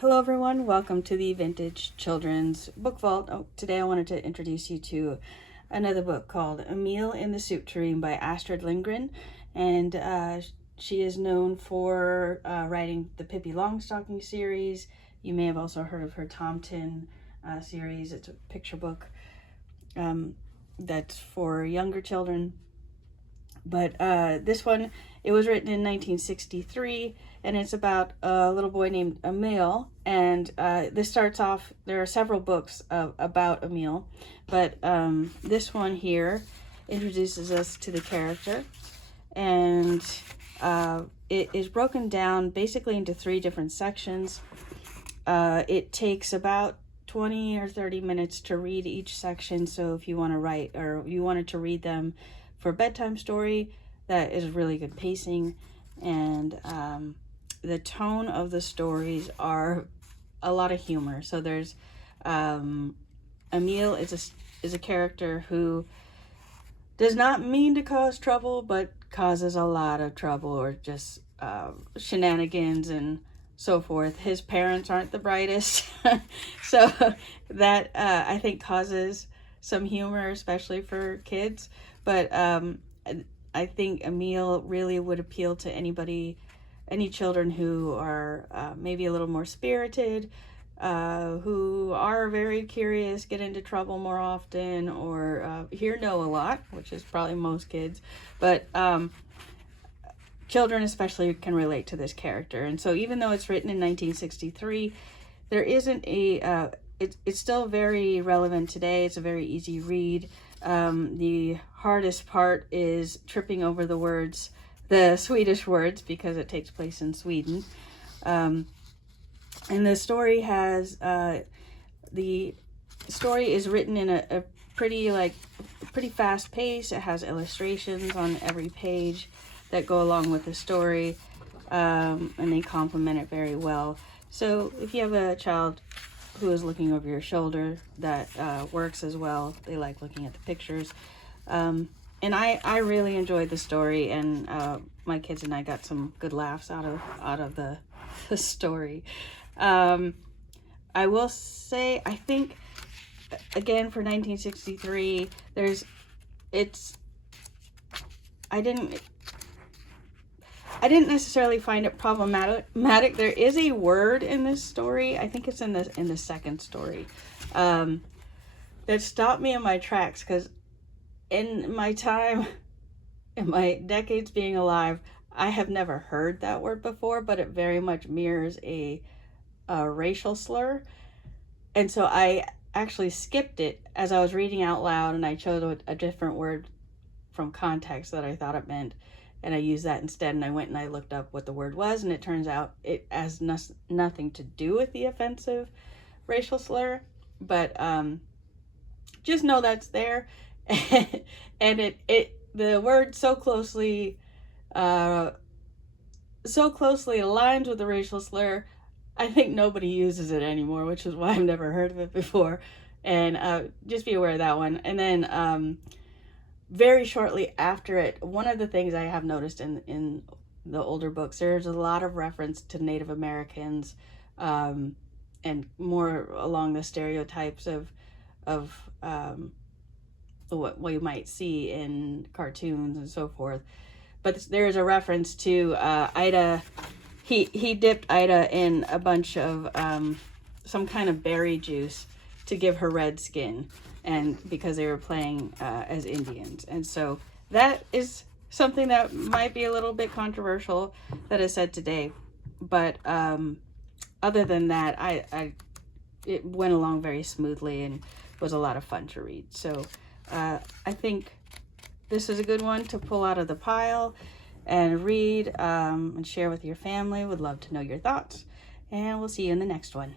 Hello everyone, welcome to the Vintage Children's Book Vault. Today I wanted to introduce you to another book called Emil in the Soup Tureen by Astrid Lindgren. And she is known for writing the Pippi Longstocking series. You may have also heard of her Tomten series. It's a picture book that's for younger children. But this one, it was written in 1963, and it's about a little boy named Emil. And this starts off, there are several books about Emil, but this one here introduces us to the character. And it is broken down basically into 3 different sections. It takes about 20 or 30 minutes to read each section. So if you want to write, or you wanted to read them for a bedtime story, that is really good pacing. And the tone of the stories are a lot of humor. So there's Emil is a character who does not mean to cause trouble, but causes a lot of trouble, or just shenanigans and so forth. His parents aren't the brightest, so that I think causes some humor, especially for kids. But I think Emil really would appeal to any children who are maybe a little more spirited, who are very curious, get into trouble more often, or hear no a lot, which is probably most kids. But children especially can relate to this character. And so even though it's written in 1963, there isn't a it's still very relevant today. It's a very easy read. The hardest part is tripping over the Swedish words, because it takes place in Sweden. And the story is written in a pretty fast pace. It has illustrations on every page that go along with the story, and they complement it very well. So if you have a child who is looking over your shoulder, that works as well. They like looking at the pictures. And I really enjoyed the story, and my kids and I got some good laughs out of the story. I will say, I think, again, for 1963, I didn't necessarily find it problematic. There is a word in this story, I think it's in the second story, that stopped me in my tracks, because in my decades being alive, I have never heard that word before, but it very much mirrors a racial slur. And so I actually skipped it as I was reading out loud, and I chose a different word from context that I thought it meant, and I used that instead. And I went and I looked up what the word was, and it turns out it has nothing to do with the offensive racial slur, but just know that's there. And the word so closely aligns with the racial slur, I think nobody uses it anymore, which is why I've never heard of it before. And just be aware of that one. And then very shortly after it, one of the things I have noticed in the older books, there's a lot of reference to Native Americans, and more along the stereotypes of what we might see in cartoons and so forth. But there is a reference to Ida. He dipped Ida in a bunch of some kind of berry juice to give her red skin, and because they were playing as Indians. And so that is something that might be a little bit controversial that is said today. But other than that, it went along very smoothly and was a lot of fun to read. So I think this is a good one to pull out of the pile and read and share with your family. Would love to know your thoughts, and we'll see you in the next one.